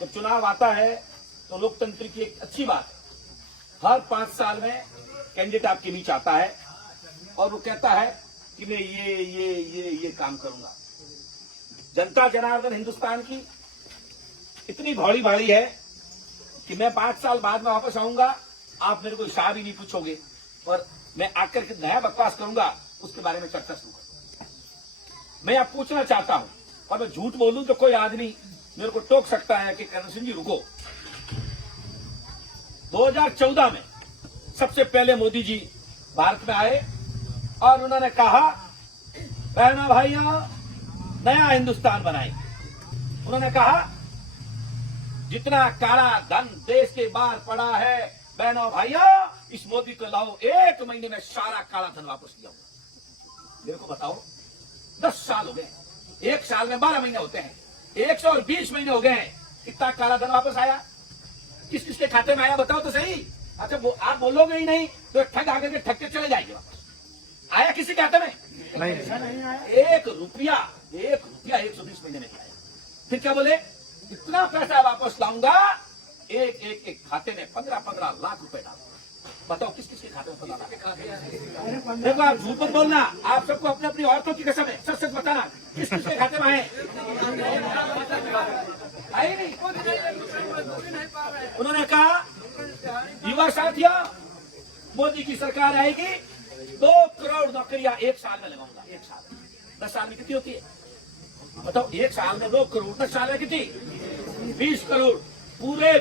जब चुनाव आता है तो लोकतंत्र की एक अच्छी बात है, हर 5 साल में कैंडिडेट आपके बीच आता है और वो कहता है कि मैं ये काम करूंगा। जनता जनार्दन हिंदुस्तान की इतनी भौड़ी भाड़ी है कि मैं 5 साल बाद में वापस आऊंगा, आप मेरे को हिसाब ही नहीं पूछोगे और मैं आकर के नया बकवास करूंगा, उसके बारे में चर्चा शुरू करूंगा। मैं आप पूछना चाहता हूं और मैं झूठ बोलूं तो कोई आदमी मेरे को टोक सकता है कि करण सिंह जी रुको। 2014 में सबसे पहले मोदी जी भारत में आए और उन्होंने कहा बहनों भाइयों नया हिंदुस्तान बनाए। उन्होंने कहा जितना काला धन देश के बाहर पड़ा है बहनों भाइयों इस मोदी को लाओ, 1 महीने में सारा काला धन वापस लिया होगा। मेरे को बताओ 10 साल हो गए, 1 साल में 12 महीने होते हैं, 120 महीने हो गए हैं, कितना काला धन वापस आया? किस किसके खाते में आया बताओ तो सही। अच्छा वो आप बोलोगे ही नहीं तो ठग आकर के ठग के चले जाएंगे वापस। आया किसी के खाते में? नहीं आया। 1 रुपया 120 महीने में आया। फिर क्या बोले इतना पैसा वापस लाऊंगा, एक खाते में 15 लाख रुपए डाल। बताओ किस किसके खाते में 15 लाख? देखो आप झूठ मत बोलना, आप सबको अपने अपनी औरतों की कसम है, सच सच बताना किस किसके खाते में आए नहीं। उन्होंने कहा युवा साथियों मोदी की सरकार आएगी 2 करोड़ नौकरियां 1 साल में लगाऊंगा। 1 साल 10 साल में कितनी होती है बताओ? 1 साल में 2 करोड़, 10 साल में कितनी? 20 करोड़। पूरे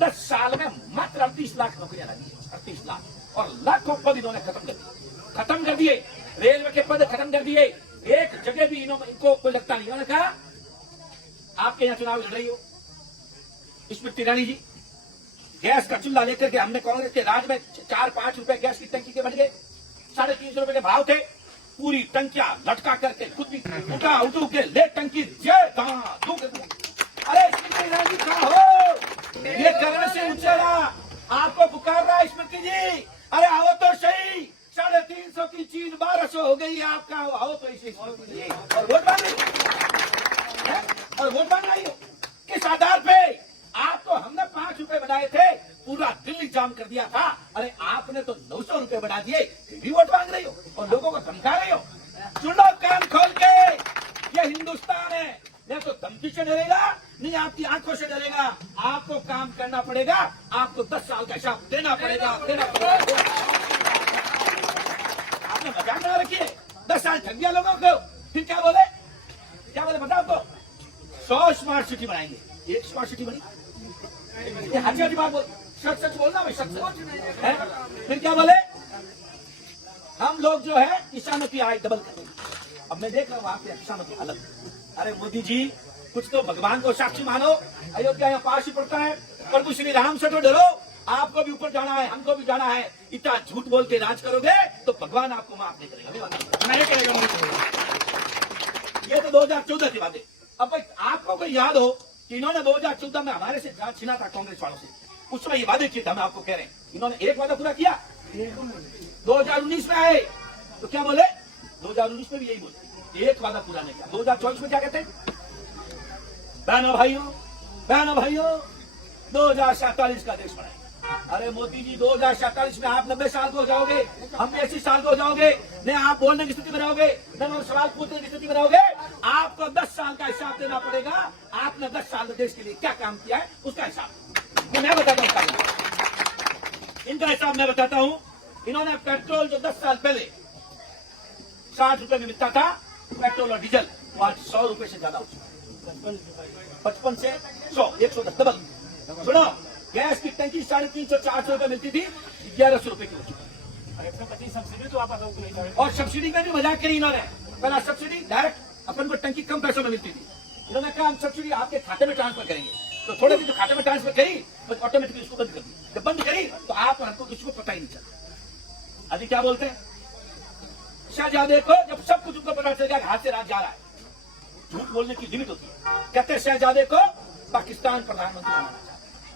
10 साल में मात्र 38 लाख नौकरियां लगी, 38 लाख। और लाखों पद इन्होंने खत्म कर दिए, रेलवे के पद खत्म कर दिए। एक जगह भी इनको कोई लगता नहीं। उन्होंने कहा आपके यहाँ चुनाव लड़ रही हो स्मृति ईरानी जी, गैस का चूल्हा लेकर के हमने कांग्रेस के राज में 4-5 रुपए गैस की टंकी के बढ़ गए, 350 रुपए के भाव थे। पूरी टंकियां लटका करके खुद भी उठू के ले टंकी अरे स्मृति ईरानी जी कहाँ हो? ये करण से उछेड़ा आपको पुकार रहा है स्मृति जी, अरे आओ तो सही। 350 की चीज 1200 हो गई, आपका आओ तो इसे और वोट मांग रही हो किस आधार पे? आपको हमने 5 रुपए बनाए थे, पूरा दिल्ली जाम कर दिया था, अरे आपने तो 900 रुपए बढ़ा दिए, फिर भी वोट मांग रही हो और लोगों को धमका रही हो। सुनो कान खोल के, ये हिंदुस्तान है, नहीं तो धमकी से डरेगा, नहीं आपकी आंखों से डरेगा। आपको काम करना पड़ेगा, आपको 10 साल का हिसाब देना पड़ेगा। आपने मजाक बना रखी है, 10 साल ठग दिया लोगों को। फिर क्या बोले बताओ तो 100 स्मार्ट सिटी बनाएंगे, 1 स्मार्ट सिटी बनी। ये हाजी बात बोल, सच बोलना भाई, सच है। फिर क्या बोले हम लोग जो है किसानों की आय डबल करेंगे। अब मैं देख रहा हूँ आपके किसानों की हालत। अरे मोदी जी कुछ तो भगवान को साक्षी मानो, अयोध्या यहाँ पास ही पड़ता है, प्रभु श्री राम से तो डरो। आपको भी ऊपर जाना है, हमको भी जाना है। इतना झूठ बोल के राज करोगे तो भगवान आपको माफ नहीं करेगा, नहीं करेगा। ये तो 2014 की बात है। अब भाई आपको कोई याद हो कि इन्होंने 2014 में हमारे से छीना था कांग्रेस वालों से, उसमें ये वादे किए थे। हम आपको कह रहे हैं इन्होंने एक वादा पूरा किया। 2019 में आए तो क्या बोले? 2019 में भी यही बोले, एक वादा पूरा नहीं किया। 2024 में क्या कहते हैं? बहनों भाइयों 2047 का देश बनाएंगे। अरे मोदी जी 2047 में आप 90 साल को हो जाओगे, हम भी 80 साल को हो जाओगे। न आप बोलने की स्थिति में रहोगे, न सवाल पूछने की स्थिति में रहोगे। आपको 10 साल का हिसाब देना पड़ेगा। आपने 10 साल में देश के लिए क्या काम किया है उसका हिसाब मैं बताता हूँ। इनका हिसाब मैं बताता हूँ। इन्होंने पेट्रोल जो 10 साल पहले 60 रुपए में मिलता था, पेट्रोल और डीजल, वो आज 100 रुपए से ज्यादा हो चुका है। 55 से 100, 110 डबल। सुनो, गैस की टंकी 350-400 रुपए मिलती थी, 1100 रुपए की हो चुकी है। सब्सिडी तो आप और सब्सिडी में भी मजाक करी इन्होंने। पहला सब्सिडी डायरेक्ट अपन को टंकी कम पैसों में मिलती थी, इन्होंने कहा हम सब्सिडी आपके खाते में ट्रांसफर करेंगे। तो थोड़े दिन जो खाते में ट्रांसफर करी बस ऑटोमेटिकली उसको बंद कर दी। जब बंद करी तो आप हमको किसी को पता ही नहीं चला। अभी क्या बोलते हैं शहजादे को, जब सब कुछ उनको पता चल गया हाथ से राज जा रहा है, झूठ बोलने की लिमिट होती है। कहते हैं शहजादे को पाकिस्तान प्रधानमंत्री बनाना चाहते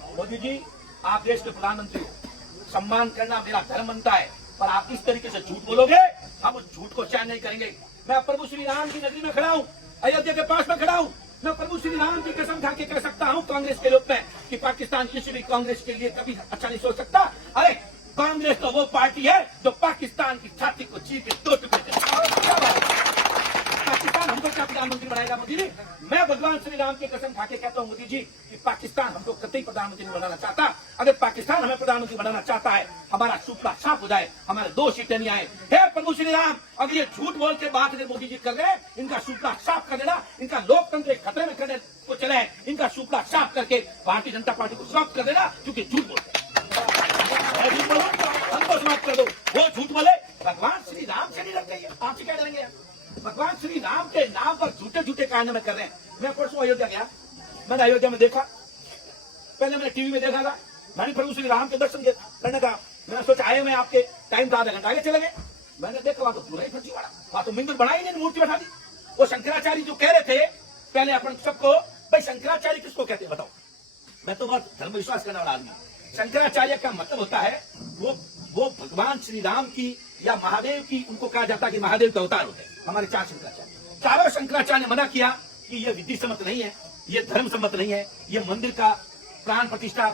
हैं। मोदी जी आप देश के प्रधानमंत्री हो, सम्मान करना मेरा धर्म बनता है, पर आप इस तरीके से झूठ बोलोगे, हम उस झूठ को चैन नहीं करेंगे। मैं प्रभु श्री राम की नगरी में खड़ा हूँ, अयोध्या के पास में खड़ा हूँ। मैं प्रभु श्री राम की कसम खा के कह सकता हूँ कांग्रेस के लोग में कि पाकिस्तान किसी भी कांग्रेस के लिए कभी अच्छा नहीं सोच सकता। अरे कांग्रेस तो वो पार्टी है जो पाकिस्तान की छाती को चीर के दो टुकड़े कर पाकिस्तान हमको क्या प्रधानमंत्री बनाएगा मोदी जी? मैं भगवान श्री राम की कसम खा के कहता हूँ मोदी जी कि पाकिस्तान हमको कतई प्रधानमंत्री नहीं बनाना चाहता। अगर पाकिस्तान हमें प्रधानमंत्री बनाना चाहता है, हमारा सूपड़ा साफ हो जाए, हमारे 2 सीटें नहीं आए। हे प्रभु श्री राम, अगर ये झूठ बोल के बात अगर मोदी जी कर रहे हैं, इनका सूपड़ा साफ कर देना, इनका लोकतंत्र खतरे में करने को चले हैं, इनका सूपड़ा साफ करके भारतीय जनता पार्टी को समाप्त कर देना, क्योंकि झूठ बोलते हैं। झूठ बोलो, हमको समाप्त कर दो। वो झूठ बोले भगवान श्री राम से नहीं लगते, आपसे क्या डरेंगे? भगवान श्री राम के नाम पर झूठे झूठे कारनामे कर रहे हैं। मैं परसों अयोध्या गया, मैंने अयोध्या में देखा, पहले मैंने टीवी में देखा था, मैंने प्रभु श्री राम के दर्शन करने का मैंने सोचा आए मैं आपके टाइम तो आधा घंटा आगे चले गए। मैंने देखा वहां तो पूरा ही फर्जी वाला, वहां तो मंदिर बनाई नहीं, मूर्ति बैठा दी। वो शंकराचार्य जो कह रहे थे पहले अपन सबको, भाई शंकराचार्य किसको कहते हैं बताओ? मैं तो बहुत धर्म विश्वास करने वाला आदमी। शंकराचार्य का मतलब होता है वो भगवान श्री राम की या महादेव की, उनको कहा जाता है कि महादेव का अवतार होते हैं। हमारे 4 शंकराचार्य, चारों शंकराचार्य ने मना किया कि ये विधि सम्मत नहीं है, ये धर्म सम्मत नहीं है, ये मंदिर का प्राण प्रतिष्ठा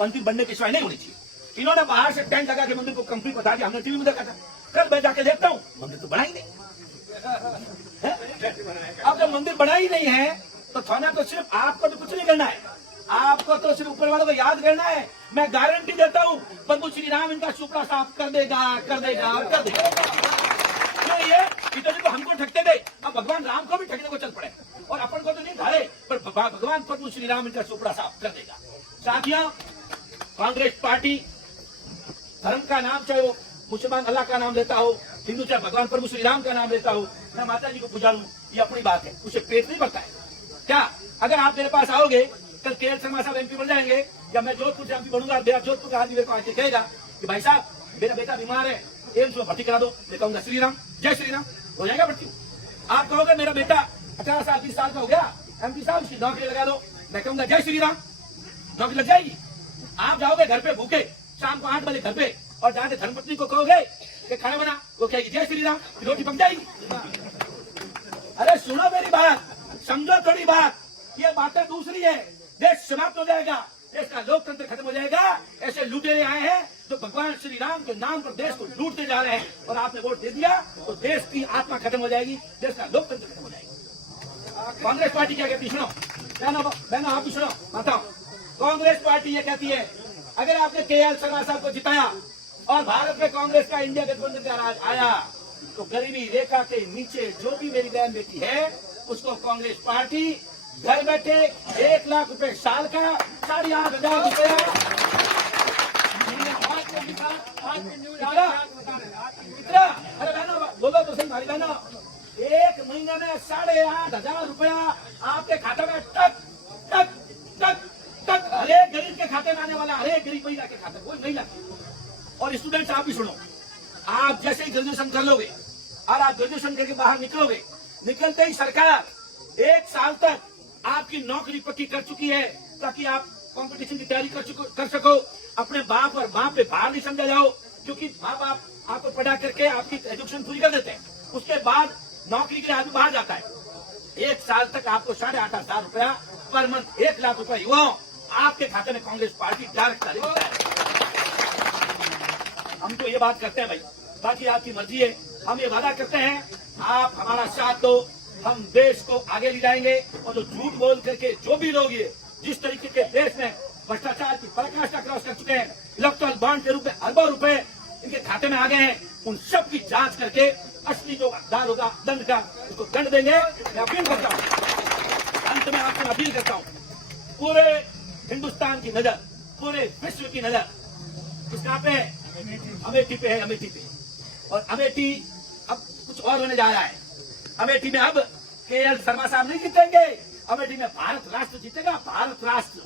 मंदिर बनने के सिवाय नहीं होनी चाहिए। इन्होंने बाहर से टेंट लगा के मंदिर को कंप्लीट बता दिया। हमने टीवी में देखा था, कल मैं जाके देखता हूँ मंदिर तो बना ही नहीं। अब जब मंदिर बना ही नहीं है तो थाना तो सिर्फ आपको तो कुछ नहीं करना है, आपको तो सिर्फ ऊपर वालों को याद करना है। मैं गारंटी देता हूँ प्रभु श्री राम इनका सुपड़ा साफ कर देगा, कर देगा और कर देगा। क्यों ये इतने तो हमको ठगते थे, अब भगवान राम को भी ठगने को चल पड़े, और अपन को तो नहीं धारे, पर भगवान प्रभु श्री राम इनका सुपड़ा साफ कर देगा। साथियों, कांग्रेस पार्टी धर्म का नाम, चाहे वो मुसलमान अल्लाह का नाम लेता हो, हिंदू चाहे भगवान प्रभु श्री राम का नाम लेता हो, मैं माता जी को पूजा लूं, ये अपनी बात है, उसे पेट नहीं भरता है क्या? अगर आप मेरे पास आओगे कल के शर्मा साहब MP बन जाएंगे, या मैं जोधपुर से MP बनूंगा, मेरा जोधपुर का आदमी मेरे को आके कहेगा कि भाई साहब मेरा बेटा बीमार है, एम्स में भर्ती करा दो, मैं कहूंगा श्री राम, जय श्री राम, हो जाएगा भर्ती। आप कहोगे मेरा बेटा 18 साल 20 साल का हो गया, MP साहब इसकी नौकरी लगा दो, मैं कहूंगा जय श्री राम, नौकरी लग जाएगी। आप जाओगे घर पे भूखे शाम को 8 बजे घर पे, और जाके धर्मपत्नी को कहोगे कि खाना बना, वो कहेगी जय श्री राम, रोटी पक जाएगी। अरे सुनो मेरी बात, समझो थोड़ी बात, ये बातें दूसरी है। देश समाप्त हो जाएगा, देश का लोकतंत्र खत्म हो जाएगा। ऐसे लुटेरे आए हैं जो भगवान श्री राम के नाम पर देश को लूटते जा रहे हैं, और आपने वोट दे दिया तो देश की आत्मा खत्म हो जाएगी, देश का लोकतंत्र खत्म हो जाएगा। कांग्रेस पार्टी क्या कहती है सुनो, बहनों आप भी सुनो, माताओं, कांग्रेस पार्टी ये कहती है अगर आपने KL शर्मा साहब को जिताया और भारत में कांग्रेस का इंडिया गठबंधन का राज आया, तो गरीबी रेखा के नीचे जो भी मेरी बहन बेटी है उसको कांग्रेस पार्टी घर बैठे 1 लाख रुपए साल का 8,500 रुपया, अरे बहनों बोलो तो सही, हमारी बहनों 1 महीने में 8,500 रुपया आपके खाते में टक टक टक तक, हरेक गरीब के खाते में आने वाला, हरेक गरीब महिला के खाते, कोई महिला। और स्टूडेंट्स आप भी सुनो, आप जैसे ही ग्रेजुएशन कर लोगे और आप ग्रेजुएशन करके बाहर निकलोगे, निकलते ही सरकार 1 साल तक आपकी नौकरी पक्की कर चुकी है, ताकि आप कंपटीशन की तैयारी कर सको। अपने बाप और माँ पे भार नहीं समझा जाओ, क्योंकि माँ बाप आपको पढ़ा करके आपकी एजुकेशन पूरी कर देते हैं, उसके बाद नौकरी के लिए आदमी बाहर जाता है। 1 साल तक आपको 8,500 रुपया पर मंथ, 1 लाख रुपया युवाओं आपके खाते में कांग्रेस पार्टी डायरेक्ट करेगी। हम तो ये बात करते हैं भाई, बाकी आपकी मर्जी है। हम ये वादा करते हैं आप हमारा साथ दो, हम देश को आगे ले जाएंगे। और जो झूठ बोल करके जो भी लोग ये जिस तरीके के देश में भ्रष्टाचार की पराकाष्ठा क्रॉस कर चुके हैं, इलेक्ट्रल बॉन्ड के रूप में अरबों रुपए इनके खाते में आ गए हैं, उन सब की जांच करके असली जो हकदार होगा दंड का, उसको दंड देंगे। मैं अपील करता हूँ, अंत में आपसे अपील करता हूँ, पूरे हिंदुस्तान की नजर, पूरे विश्व की नजर किसका पे है? अमेठी पे है, अमेठी पे। और अमेठी अब कुछ और होने जा रहा है। अमेठी में अब KL शर्मा साहब नहीं जीतेंगे, अमेठी में भारत राष्ट्र जीतेगा, भारत राष्ट्र।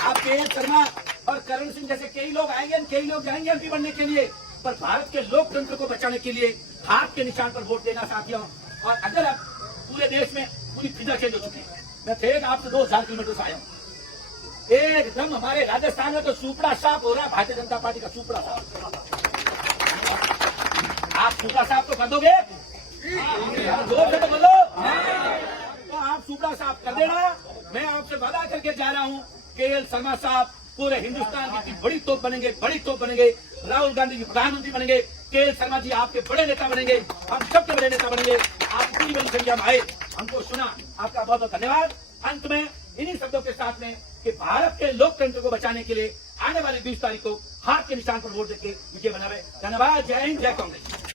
आप KL शर्मा और करण सिंह जैसे कई लोग आएंगे, कई लोग जाएंगे MP बनने के लिए, पर भारत के लोकतंत्र को बचाने के लिए हाथ के निशान पर वोट देना साथियों। और अगर अब पूरे देश में पूरी फिजा चेंज हो चुकी है, मैं फिर आपसे 2000 किलोमीटर से आया हूँ, एकदम हमारे राजस्थान में तो सुपड़ा साफ हो रहा है, भारतीय जनता पार्टी का सुपड़ा साफ। आप सुपड़ा साफ तो कर दोगे? जोर से तो बोलो। सुपड़ा साफ कर देना। मैं आपसे वादा करके जा रहा हूँ, केएल शर्मा साहब पूरे हिंदुस्तान की बड़ी तोप बनेंगे, बड़ी तोप बनेंगे। राहुल गांधी जी प्रधानमंत्री बनेंगे, केएल शर्मा जी आपके बड़े नेता बनेंगे, हम सबके बड़े नेता बनेंगे। आप इतनी बड़ी संख्या में आए, हमको सुना, आपका बहुत बहुत धन्यवाद। अंत में इन्हीं शब्दों के साथ में कि भारत के लोकतंत्र को बचाने के लिए आने वाली 20 तारीख को हाथ के निशान पर वोट देके विजय बनावे। धन्यवाद। जय हिंद, जय कांग्रेस।